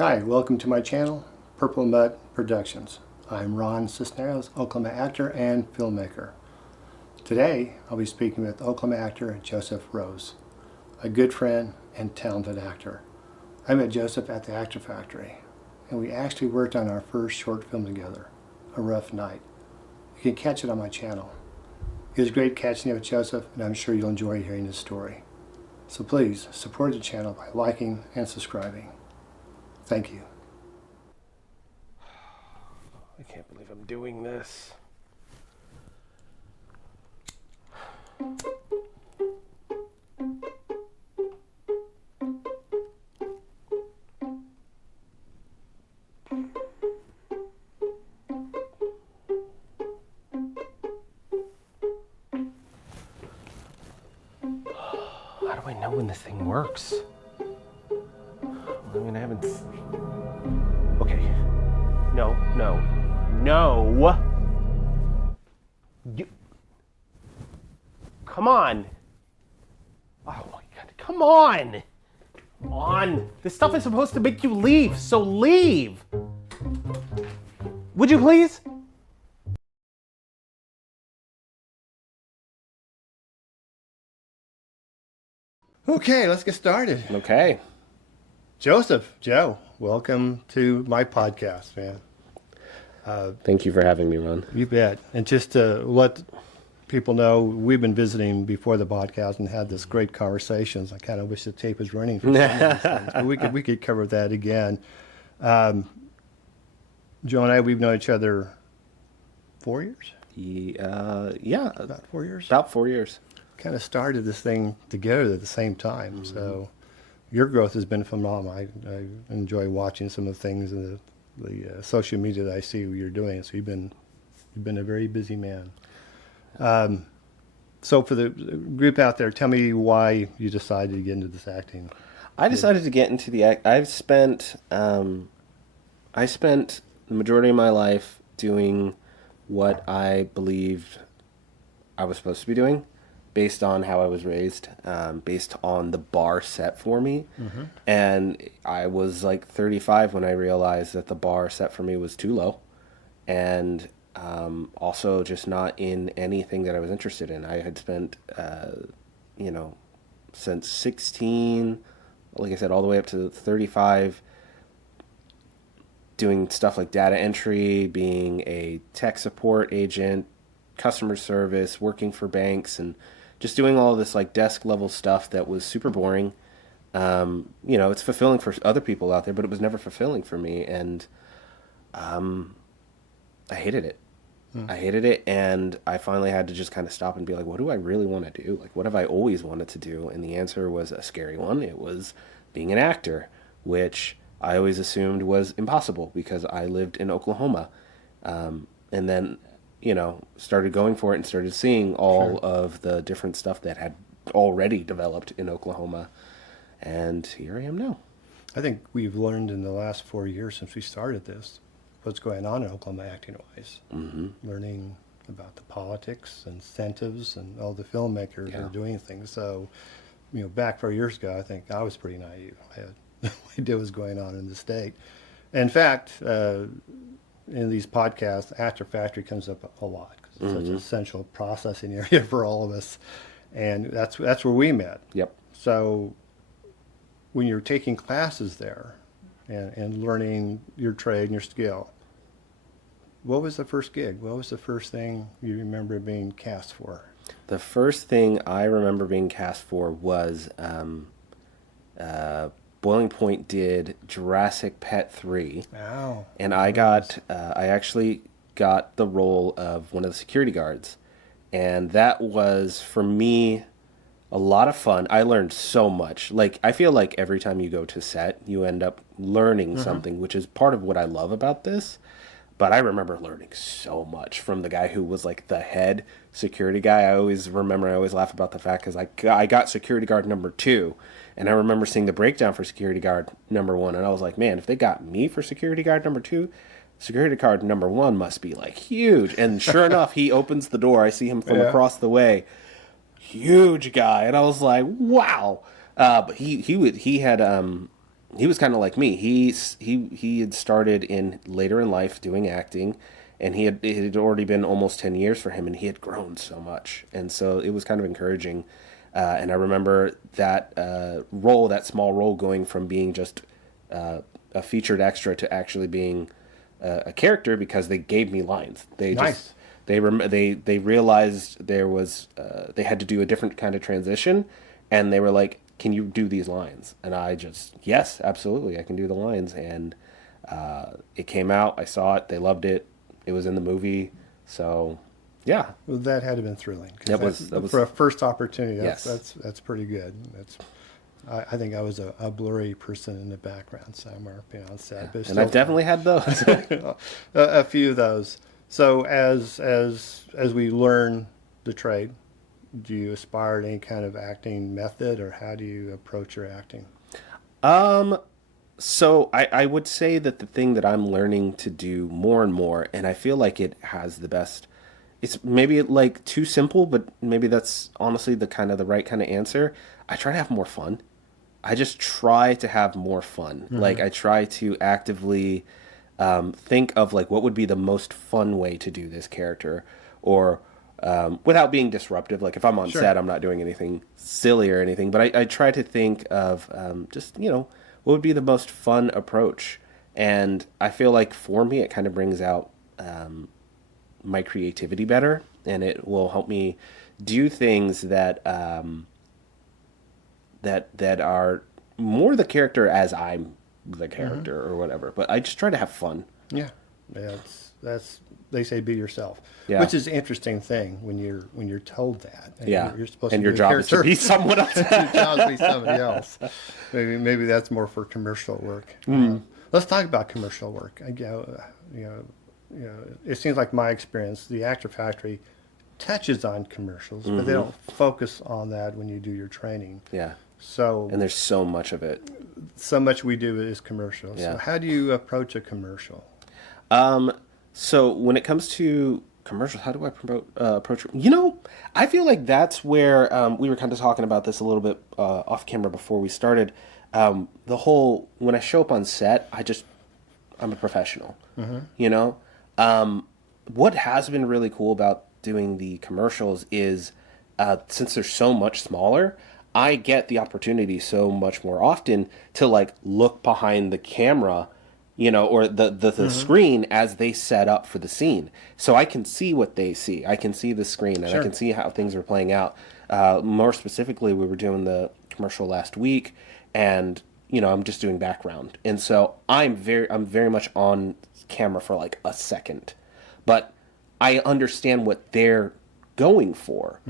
Hi, welcome to my channel, Purple Mud Productions. I'm Ron Cisneros, Oklahoma actor and filmmaker. Today, I'll be speaking with Oklahoma actor Joseph Rose, a good friend and talented actor. I met Joseph at the Actor Factory, and we actually worked on our first short film together, A Rough Night. You can catch it on my channel. It was great catching up with Joseph, and I'm sure you'll enjoy hearing his story. So please, support the channel by liking and subscribing. Thank you. I can't believe I'm doing this. How do I know when this thing works? I mean, I haven't... Okay. No. You... Come on. Oh my God, come on. Come on. This stuff is supposed to make you leave, so leave. Would you please? Okay, let's get started. Okay. Joe, welcome to my podcast, man. Thank you for having me, Ron. You bet. And just to let people know, we've been visiting before the podcast and had this great conversations. I kind of wish the tape was running for some of these things, but we could cover that again. Joe and I, we've known each other 4 years? Yeah. About 4 years? About 4 years. Kind of started this thing together at the same time. Mm-hmm. So your growth has been phenomenal. I enjoy watching some of the things in the social media that I see you're doing. So you've been a very busy man. So for the group out there, tell me why you decided to get into this acting. I decided to get into the act. I spent the majority of my life doing what I believed I was supposed to be doing, based on how I was raised, based on the bar set for me. Mm-hmm. And I was like 35 when I realized that the bar set for me was too low, and also just not in anything that I was interested in. I had spent, since 16, like I said, all the way up to 35, doing stuff like data entry, being a tech support agent, customer service, working for banks, and just doing all this like desk level stuff that was super boring. It's fulfilling for other people out there, but it was never fulfilling for me. And I hated it. I hated it. And I finally had to just kind of stop and be like, what do I really want to do? Like, what have I always wanted to do? And the answer was a scary one. It was being an actor, which I always assumed was impossible because I lived in Oklahoma. And then started going for it and started seeing all of the different stuff that had already developed in Oklahoma. And here I am now. I think we've learned in the last 4 years since we started this, what's going on in Oklahoma acting-wise. Mm-hmm. Learning about the politics, incentives, and all the filmmakers that are doing things. So, back 4 years ago, I think I was pretty naive. I had no idea what was going on in the state. In fact, in these podcasts, Actor Factory comes up a lot because it's such an essential processing area for all of us, and that's where we met. Yep. So when you're taking classes there and learning your trade and your skill, what was the first gig? What was the first thing you remember being cast for? The first thing I remember being cast for was Boiling Point did Jurassic Pet 3. Wow. And I actually got the role of one of the security guards. And that was, for me, a lot of fun. I learned so much. Like, I feel like every time you go to set, you end up learning something, which is part of what I love about this. But I remember learning so much from the guy who was like the head security guy. I always laugh about the fact because I got security guard number 2. And I remember seeing the breakdown for security guard number 1. And I was like, man, if they got me for security guard number 2, security guard number 1 must be like huge. And sure enough, he opens the door. I see him from across the way. Huge guy. And I was like, wow. But he had he was kind of like me. He had started in later in life doing acting, and it had already been almost 10 years for him, and he had grown so much, and so it was kind of encouraging. And I remember that role, that small role, going from being just a featured extra to actually being a character because they gave me lines. Nice. They realized they had to do a different kind of transition, and they were like, "Can you do these lines?" And I just, yes, absolutely, I can do the lines. And it came out. I saw it. They loved it. It was in the movie. So, yeah. Well, that had to have been thrilling. 'Cause That was for a first opportunity. Yes. That's pretty good. I think I was a blurry person in the background somewhere, on set. But and I've definitely had those. a few of those. So as we learn the trade, do you aspire to any kind of acting method, or how do you approach your acting? So I would say that the thing that I'm learning to do more and more, and I feel like it has the best, it's maybe like too simple, but maybe that's honestly the right kind of answer. I try to have more fun. I just try to have more fun. Mm-hmm. Like I try to actively think of like what would be the most fun way to do this character, or without being disruptive. Like if I'm on Sure. set, I'm not doing anything silly or anything, but I try to think of just, what would be the most fun approach. And I feel like for me, it kind of brings out my creativity better, and it will help me do things that that are more the character as I'm the character or whatever. But I just try to have fun. Yeah, that's they say be yourself, Yeah. which is an interesting thing when you're told that. And Yeah, you're supposed and to your be a job is to character. be someone else. Your job is to be somebody else. Maybe that's more for commercial work. Let's talk about commercial work. It seems like my experience, the Actor Factory touches on commercials, but they don't focus on that when you do your training. Yeah, So and there's so much of it. so much we do is commercial. Yeah. So how do you approach a commercial? So when it comes to commercials, how do I approach? I feel like that's where we were kind of talking about this a little bit off camera before we started. The whole when I show up on set, I'm a professional. What has been really cool about doing the commercials is since they're so much smaller, I get the opportunity so much more often to like look behind the camera, or the screen as they set up for the scene. So I can see what they see. I can see the screen, and Sure. I can see how things are playing out. More specifically, we were doing the commercial last week, and I'm just doing background, and so I'm very much on camera for like a second, but I understand what they're going for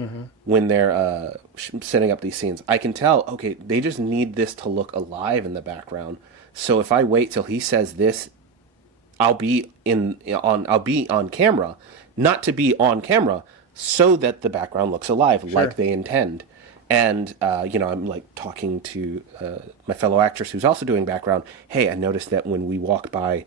when they're setting up these scenes. I can tell, okay, they just need this to look alive in the background. So if I wait till he says this, I'll be on camera, not to be on camera, so that the background looks alive like they intend. And I'm like talking to my fellow actress who's also doing background. Hey, I noticed that when we walk by,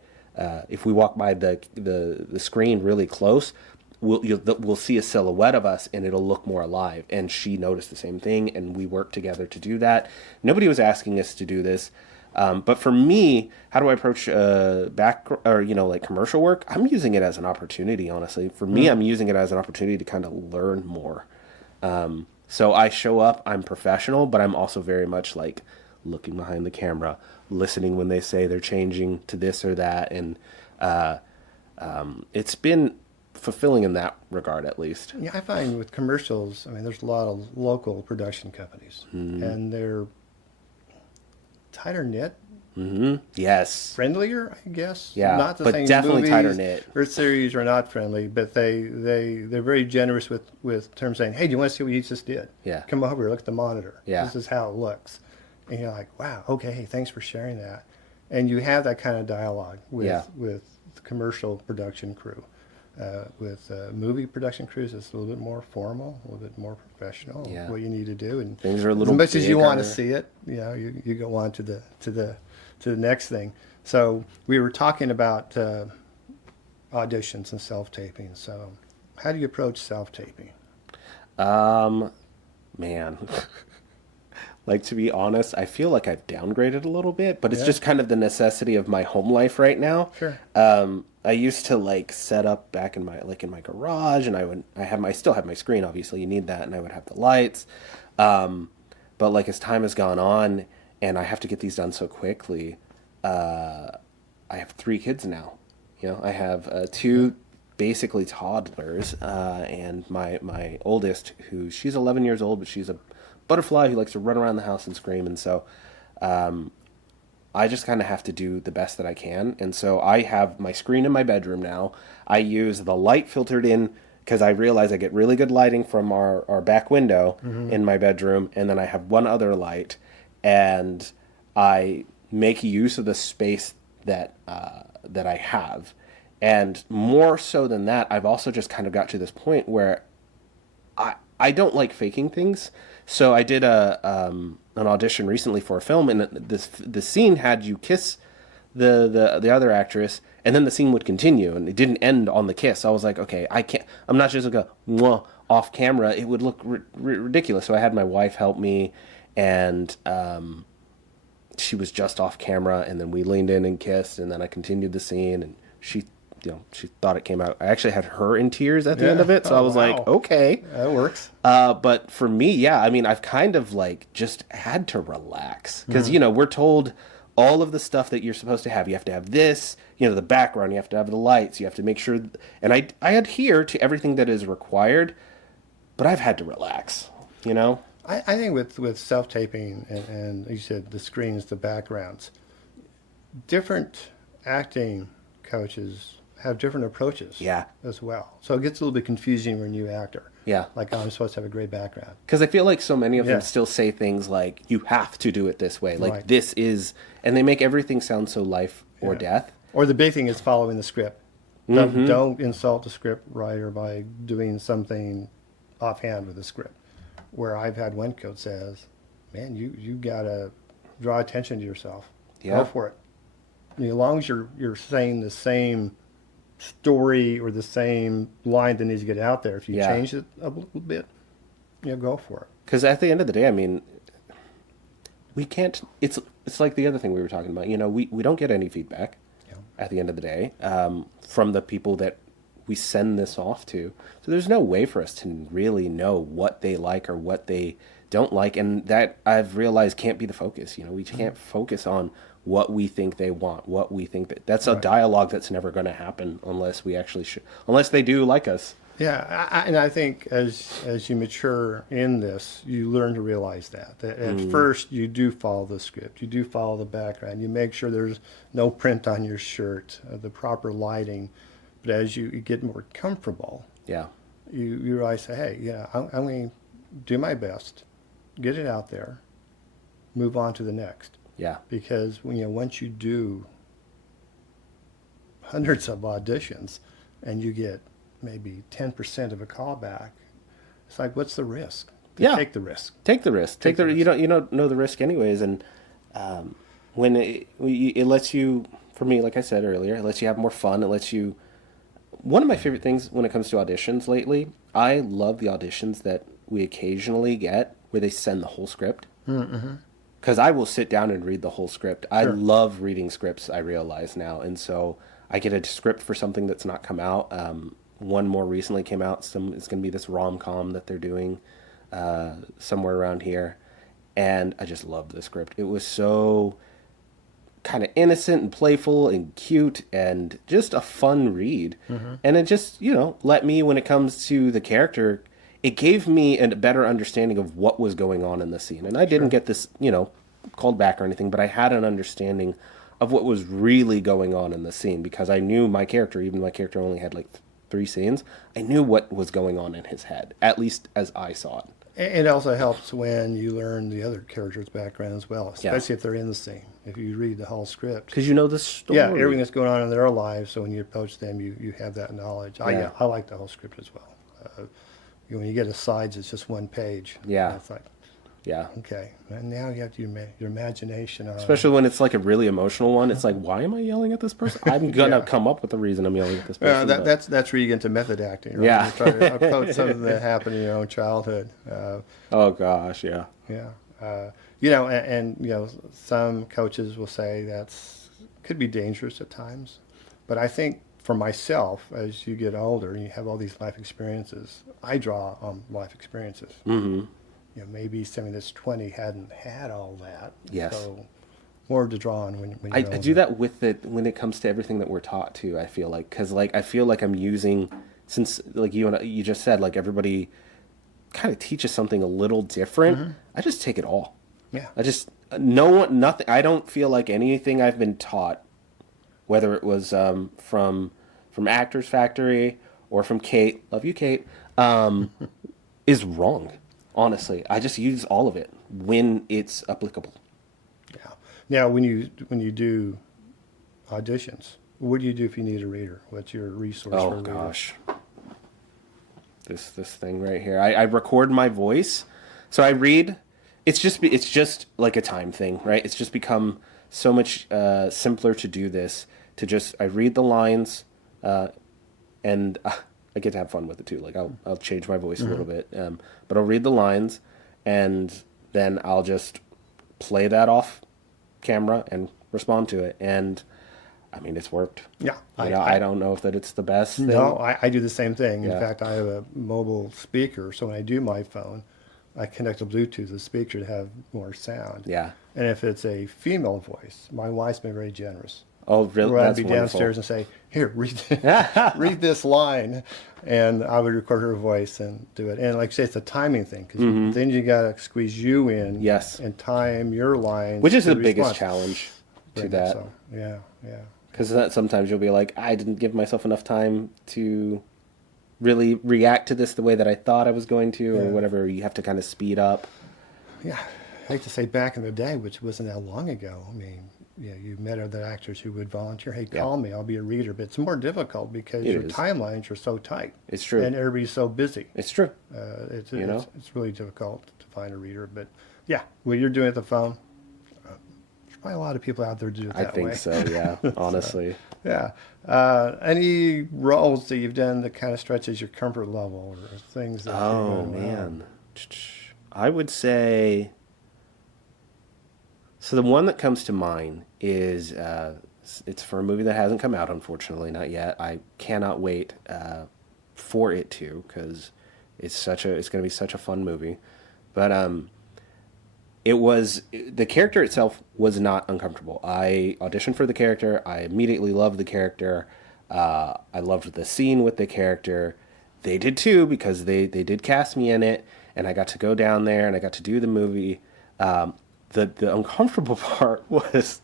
if we walk by the screen really close, we'll see a silhouette of us, and it'll look more alive. And she noticed the same thing, and we worked together to do that. Nobody was asking us to do this. But for me, how do I approach like commercial work? I'm using it as an opportunity, honestly. For me, I'm using it as an opportunity to kind of learn more. So I show up, I'm professional, but I'm also very much like looking behind the camera, listening when they say they're changing to this or that. And it's been fulfilling in that regard, at least. Yeah, I find with commercials, there's a lot of local production companies, and they're tighter knit, Yes. friendlier, I guess. Yeah, not the but same definitely movies tighter knit. or series are not friendly, but they're very generous with terms saying, "Hey, do you want to see what you just did? Yeah. Come over here, look at the monitor. Yeah. This is how it looks." And you're like, "Wow, okay, hey, thanks for sharing that." And you have that kind of dialogue with the commercial production crew. With movie production crews, it's a little bit more formal, a little bit more professional. Yeah. What you need to do, and Things are a little as much as you want to bigger. see it, you go on to the next thing. So we were talking about auditions and self taping. So how do you approach self taping? Man, Like, to be honest, I feel like I've downgraded a little bit, but it's Yeah. just kind of the necessity of my home life right now. Sure. I used to like set up back in my garage, and I still have my screen. Obviously, you need that, and I would have the lights. But like as time has gone on, and I have to get these done so quickly, I have 3 kids now. You know, I have two basically toddlers, and my oldest, who she's 11 years old, but she's a butterfly who likes to run around the house and scream, and so I just kind of have to do the best that I can. And so I have my screen in my bedroom now. I use the light filtered in because I realize I get really good lighting from our back window in my bedroom, and then I have one other light, and I make use of the space that that I have. And more so than that, I've also just kind of got to this point where I don't like faking things. So I did an audition recently for a film, and the scene had you kiss the other actress, and then the scene would continue, and it didn't end on the kiss. I was like, okay, I'm not just gonna go mwah off camera. It would look ridiculous. So I had my wife help me, and she was just off camera, and then we leaned in and kissed, and then I continued the scene, and she thought it came out. I actually had her in tears at the end of it, so I was like, okay. That works. But for me, yeah, I mean, I've kind of like just had to relax because, we're told all of the stuff that you're supposed to have. You have to have this, the background, you have to have the lights, you have to make sure. And I adhere to everything that is required, but I've had to relax, I think with self-taping and you said the screens, the backgrounds, different acting coaches have different approaches as well. So it gets a little bit confusing when you actor. Yeah. Like, I'm supposed to have a great background. Because I feel like so many of them still say things like, you have to do it this way. Like, Right. this is, and they make everything sound so life or death. Or the big thing is following the script. Don't insult the script writer by doing something offhand with the script. Where I've had one coach says, man, you got to draw attention to yourself. Yeah. Go for it. As long as you're saying the same story or the same line that needs to get out there, if you change it a little bit, go for it. Because at the end of the day, I mean, we can't. It's like the other thing we were talking about. We don't get any feedback at the end of the day from the people that we send this off to. So there's no way for us to really know what they like or what they don't like, and that I've realized can't be the focus. We can't focus on what we think they want, what we think that's a dialogue that's never going to happen unless we actually unless they do like us. Yeah, and I think as you mature in this, you learn to realize that at first you do follow the script, you do follow the background, you make sure there's no print on your shirt, the proper lighting. But as you get more comfortable, you realize, hey, I'm going to do my best, get it out there, move on to the next. Yeah. Because once you do hundreds of auditions and you get maybe 10% of a callback, it's like, what's the risk? Take the risk. Take the risk. Take the risk. You don't know the risk anyways, and when it lets you, for me, like I said earlier, it lets you have more fun. It lets you. One of my favorite things when it comes to auditions lately, I love the auditions that we occasionally get where they send the whole script. Because I will sit down and read the whole script. I love reading scripts, I realize now. And so I get a script for something that's not come out. One more recently came out. It's going to be this rom-com that they're doing somewhere around here. And I just loved the script. It was so kind of innocent and playful and cute and just a fun read. And it just, let me, when it comes to the character, it gave me a better understanding of what was going on in the scene. And I didn't get this, called back or anything, but I had an understanding of what was really going on in the scene because I knew my character, even my character only had like 3 scenes, I knew what was going on in his head, at least as I saw it. It also helps when you learn the other character's background as well, especially if they're in the scene. If you read the whole script. Because you know the story. Yeah, everything that's going on in their lives, so when you approach them, you have that knowledge. I like the whole script as well. When you get asides, it's just one page. Yeah. It's like, yeah. Okay, and now you have your imagination on. Especially when it's like a really emotional one. It's like, why am I yelling at this person? I'm going to come up with a reason I'm yelling at this person. That's where you get into method acting, right? Yeah. You try to approach something that happened in your own childhood. Oh, gosh, yeah. Yeah. and some coaches will say that's could be dangerous at times, but I think for myself, as you get older and you have all these life experiences, I draw on life experiences. Mm-hmm. Maybe somebody that's 20 hadn't had all that. Yes. So more to draw on when you're I older. do that with it when it comes to everything that we're taught to. I feel like because I feel like I'm using, since like you just said, like everybody kind of teaches something a little different. I just take it all. Yeah. I just no one nothing. I don't feel like anything I've been taught, whether it was from Actors Factory or from Kate, love you Kate, is wrong. Honestly, I just use all of it when it's applicable. Yeah. Now, when you do auditions, what do you do if you need a reader? What's your resource for a reader? Gosh, this thing right here. I record my voice, so I read. It's just like a time thing, right? It's just become so much simpler to do this. I read the lines, and I get to have fun with it too. Like I'll change my voice a little bit, but I'll read the lines, and then I'll just play that off camera and respond to it. And I mean, it's worked. Yeah. I don't know if that it's the best thing. No, I do the same thing. Yeah. In fact, I have a mobile speaker, so when I do my phone, I connect a Bluetooth to the speaker to have more sound. Yeah. And if it's a female voice, my wife's been very generous. Oh, really? Where I'd That's be wonderful. downstairs and say, "Here, read this line," and I would record her voice and do it. And like I say, it's a timing thing because then you got to squeeze you in, Yes. and time your lines, Which is to the biggest response. challenge to Right, that. So, yeah. Because sometimes you'll be like, I didn't give myself enough time to really react to this the way that I thought I was going to, or Yeah. whatever. You have to kind of speed up. Yeah, I hate to say back in the day, which wasn't that long ago. I mean, you met other actors who would volunteer. Hey, call me, I'll be a reader. But it's more difficult because your is. timelines are so tight. It's true. And everybody's so busy. It's true. It's really difficult to find a reader. But yeah, when you're doing it at the phone, there's probably a lot of people out there do it I that think way. so, yeah, honestly. Yeah. Any roles that you've done that kind of stretches your comfort level or things that Oh, you've done, man. I would say... So the one that comes to mind is... it's for a movie that hasn't come out, unfortunately, not yet. I cannot wait for it to, because it's going to be such a fun movie. But the character itself was not uncomfortable. I auditioned for the character. I immediately loved the character. I loved the scene with the character. They did too, because they did cast me in it, and I got to go down there and I got to do the movie. The uncomfortable part was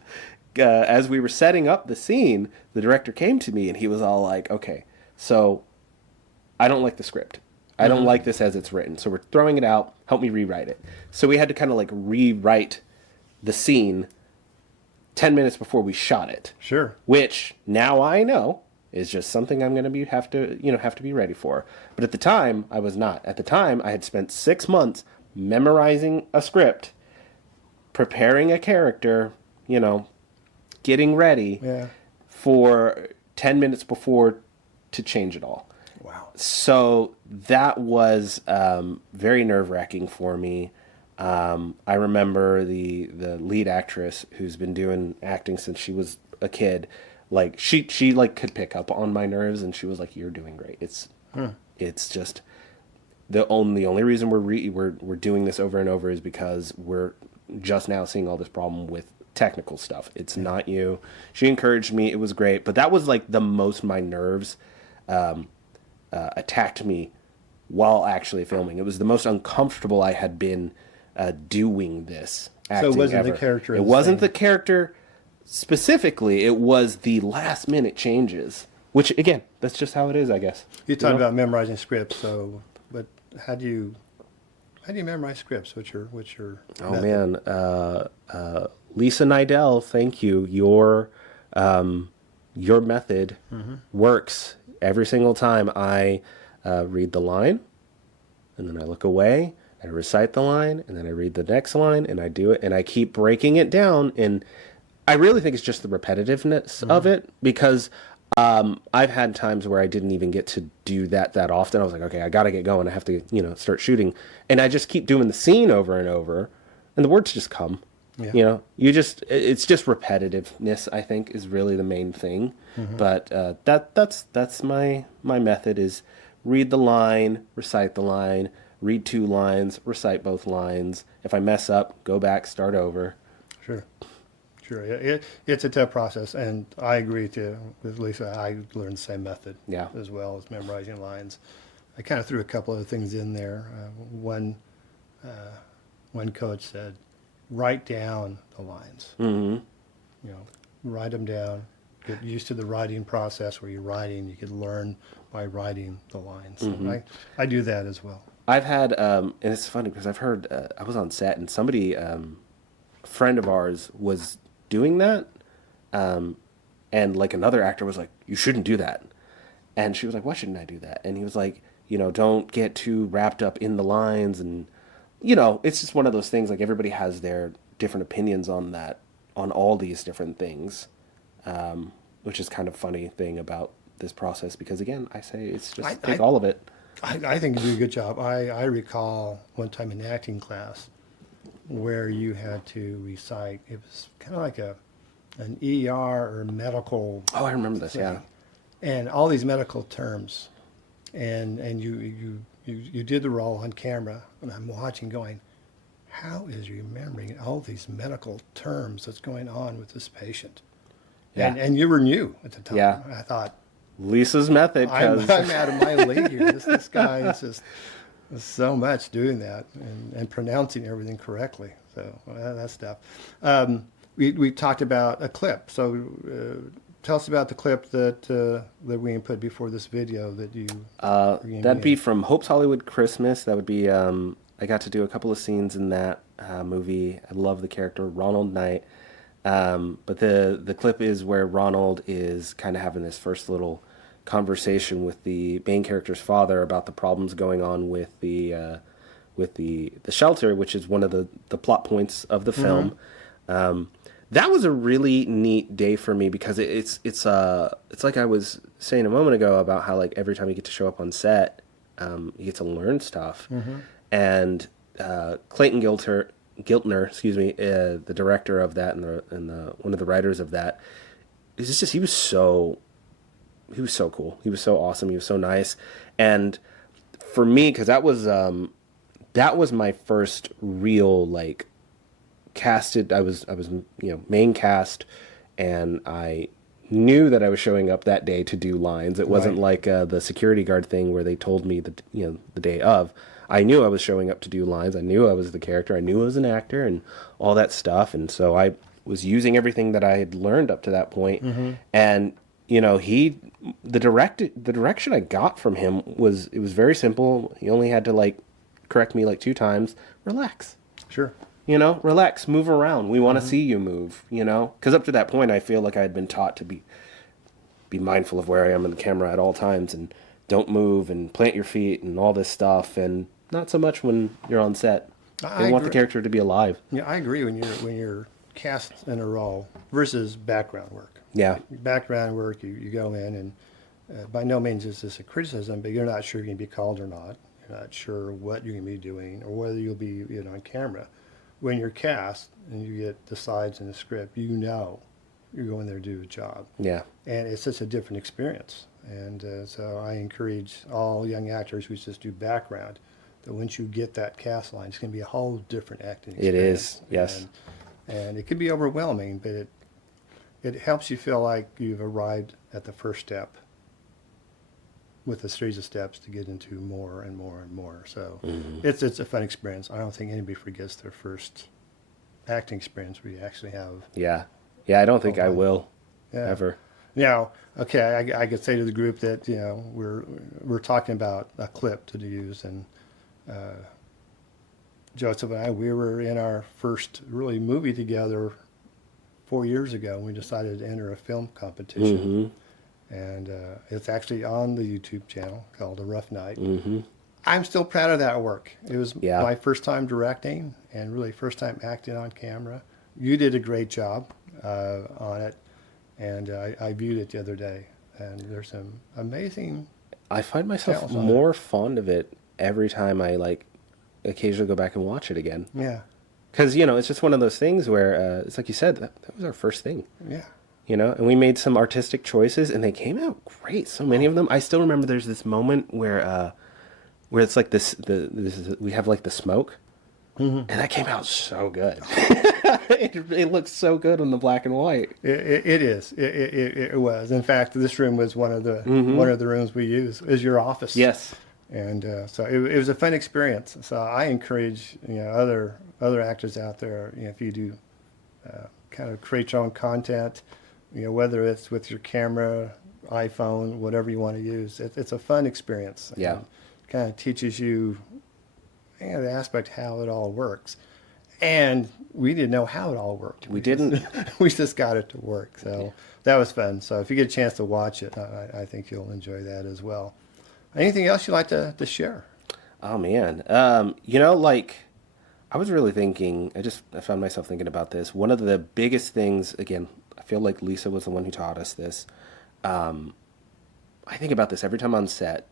as we were setting up the scene, the director came to me and he was all like, okay, so I don't like the script. I don't like this as it's written. So we're throwing it out. Help me rewrite it. So we had to kind of like rewrite the scene 10 minutes before we shot it. Sure. Which now I know is just something I'm going to have to be ready for. But at the time, I was not. At the time, I had spent 6 months memorizing a script, preparing a character, getting ready for 10 minutes before to change it all. Wow. So that was very nerve-wracking for me. I remember the lead actress who's been doing acting since she was a kid. Like she like could pick up on my nerves, and she was like, "You're doing great." It's just the only reason we're doing this over and over is because we're just now seeing all this problem with technical stuff. It's not you. She encouraged me. It was great, but that was like the most my nerves attacked me while actually filming. It was the most uncomfortable I had been doing this acting So it wasn't ever. the character. It wasn't the character specifically. It was the last minute changes, which again, that's just how it is, I guess. You talked about memorizing scripts. So, but how do you memorize scripts? What's your Oh method? man, Lisa Nidell, thank you. Your method works every single time. I read the line, and then I look away. I recite the line, and then I read the next line, and I do it, and I keep breaking it down. And I really think it's just the repetitiveness of it, because I've had times where I didn't even get to do that often. I was like, okay, I got to get going. I have to, start shooting. And I just keep doing the scene over and over. and the words just come. Yeah. You know, it's just repetitiveness, I think, is really the main thing. But that's my method is read the line, recite the line, read 2 lines, recite both lines. If I mess up, go back, start over. Sure. Sure. It's a tough process, and I agree with Lisa. I learned the same method Yeah. as well as memorizing lines. I kind of threw a couple of things in there. One coach said, write down the lines. Mm-hmm. You know, write them down. Get used to the writing process where you're writing. You could learn by writing the lines. So I do that as well. I've had, and it's funny because I've heard, I was on set and somebody, a friend of ours was doing that. And like another actor was like, you shouldn't do that. And she was like, why shouldn't I do that? And he was like, you know, don't get too wrapped up in the lines. And, you know, it's just one of those things, like everybody has their different opinions on that, on all these different things, which is kind of funny thing about this process because, again, I say it's just take all of it. I think you do a good job. I recall one time in acting class where you had to recite, it was kind of like an ER or medical Oh, I remember this, yeah. and all these medical terms, and you did the role on camera, and I'm watching, going, how is he remembering all these medical terms that's going on with this patient? Yeah. And you were new at the time. Yeah. I thought, Lisa's method, I'm because out of my league here. This guy is just so much doing that and pronouncing everything correctly. So that stuff. We talked about a clip. So tell us about the clip that we input before this video that you. that'd be from Hope's Hollywood Christmas. That would be, I got to do a couple of scenes in that movie. I love the character Ronald Knight. But the clip is where Ronald is kind of having this first little conversation with the main character's father about the problems going on with the shelter, which is one of the plot points of the film. That was a really neat day for me because it's like I was saying a moment ago about how like every time you get to show up on set, you get to learn stuff. And Clayton Giltner, excuse me, the director of that and the one of the writers of that, he was so cool. He was so awesome. He was so nice. And for me, because that was my first real like casted. I was main cast, and I knew that I was showing up that day to do lines. It wasn't like the security guard thing where they told me the day of. I knew I was showing up to do lines. I knew I was the character. I knew I was an actor and all that stuff. And so I was using everything that I had learned up to that point. And the direction I got from him was very simple. He only had to like correct me like 2 times. Relax. Sure. Relax, move around. We want to see you move, because up to that point, I feel like I had been taught to be mindful of where I am in the camera at all times and don't move and plant your feet and all this stuff. And not so much when you're on set. They want the character to be alive. Yeah, I agree when you're cast in a role versus background work. Yeah. Background work, you go in and by no means is this a criticism, but you're not sure you're going to be called or not. You're not sure what you're going to be doing or whether you'll be on camera. When you're cast and you get the sides in the script, you're going there to do a job. Yeah. And it's such a different experience. And so I encourage all young actors who just do background that once you get that cast line, it's going to be a whole different acting experience. It is, yes. And it can be overwhelming, but it helps you feel like you've arrived at the first step with a series of steps to get into more and more and more. So it's a fun experience. I don't think anybody forgets their first acting experience where you actually have. Yeah. Yeah, I don't think I will ever. Now, okay, I could say to the group that we're talking about a clip to use, and Joseph and I, we were in our first really movie together 4 years ago. And we decided to enter a film competition, and it's actually on the YouTube channel called A Rough Night. I'm still proud of that work. It was my first time directing and really first time acting on camera. You did a great job on it. And I viewed it the other day, and there's some amazing. I find myself more fond of it every time I occasionally go back and watch it again. Yeah, Because, it's just one of those things where, it's like you said, that was our first thing, Yeah. and we made some artistic choices and they came out great. So many of them. I still remember there's this moment where it's like we have like the smoke. And that came out so good. It looks so good on the black and white. It is. It was. In fact, this room was one of the rooms we use as your office. Yes. And so it was a fun experience. So I encourage other actors out there, if you do kind of create your own content, whether it's with your camera, iPhone, whatever you want to use, it's a fun experience. Yeah. And kind of teaches you the aspect how it all works. And we didn't know how it all worked. We didn't. We just got it to work. So that was fun. So if you get a chance to watch it, I think you'll enjoy that as well. Anything else you'd like to share? Oh man. Like I was really thinking, I found myself thinking about this. One of the biggest things, again, I feel like Lisa was the one who taught us this. I think about this every time I'm on set,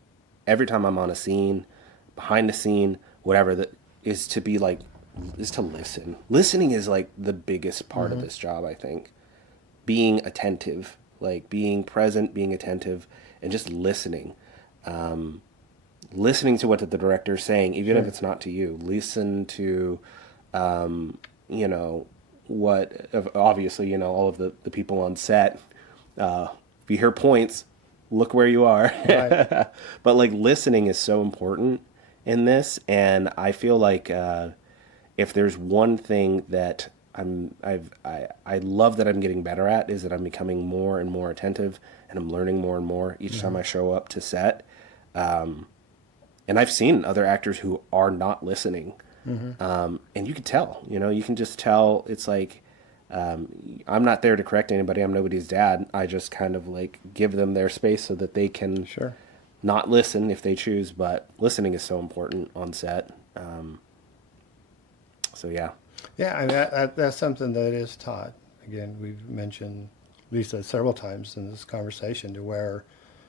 every time I'm on a scene, behind the scene, whatever, that is to listen. Listening is like the biggest part of this job, I think. Being attentive, like being present, being attentive, and just listening. Listening to what the director's saying, even if it's not to you. Listen to, obviously, all of the people on set. If you hear points, look where you are. Right. But like listening is so important in this, and I feel like if there's one thing that I love that I'm getting better at, is that I'm becoming more and more attentive, and I'm learning more and more each time I show up to set. And I've seen other actors who are not listening, and you can tell. You can just tell. It's like I'm not there to correct anybody. I'm nobody's dad. I just kind of like give them their space so that they can not listen if they choose. But listening is so important on set. So yeah. Yeah, I mean, that's something that is taught. Again, we've mentioned Lisa several times in this conversation, to where,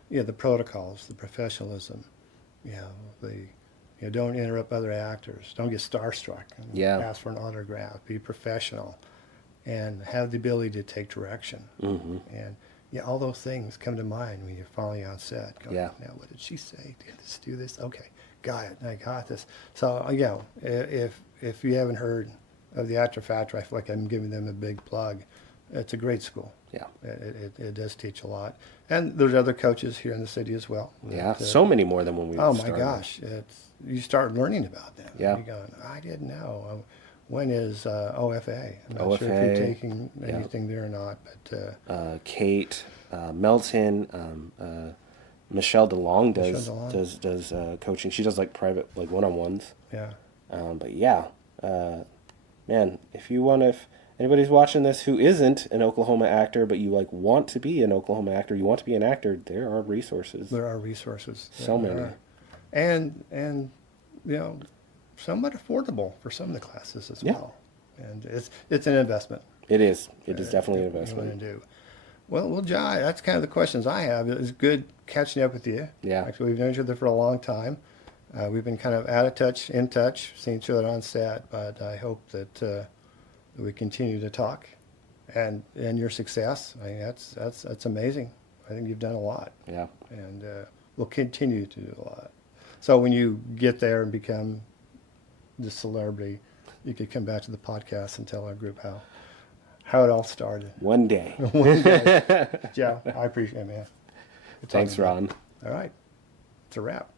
the protocols, the professionalism, don't interrupt other actors, don't get starstruck, and ask for an autograph, be professional, and have the ability to take direction. And all those things come to mind when you're finally on set. Going, now what did she say? Let's do this. Okay, got it. I got this. So if you haven't heard of the Actor Factory, I feel like I'm giving them a big plug. It's a great school. Yeah. It does teach a lot. And there's other coaches here in the city as well. Yeah, so many more than when we started. Oh my gosh, you start learning about them. Yeah. You're going, I didn't know. When is OFA? I'm not OFA, sure if you're taking anything there or not, but Kate, Melton, Michelle DeLong does coaching. She does like private, like one-on-ones. Yeah. But yeah, man, if anybody's watching this who isn't an Oklahoma actor, but you like want to be an Oklahoma actor, you want to be an actor, there are resources. There are resources. So many. And somewhat affordable for some of the classes as well. And it's an investment. It is. It is definitely an investment. You want to do. Well, Jai, that's kind of the questions I have. It was good catching up with you. Yeah. Actually, we've known each other for a long time. We've been kind of out of touch, in touch, seeing each other on set, but I hope that we continue to talk, and your success. I mean, that's amazing. I think you've done a lot. Yeah. And we'll continue to do a lot. So when you get there and become the celebrity, you could come back to the podcast and tell our group how it all started. One day. One day. Yeah, I appreciate it, man. Thanks, Ron. All right. It's a wrap.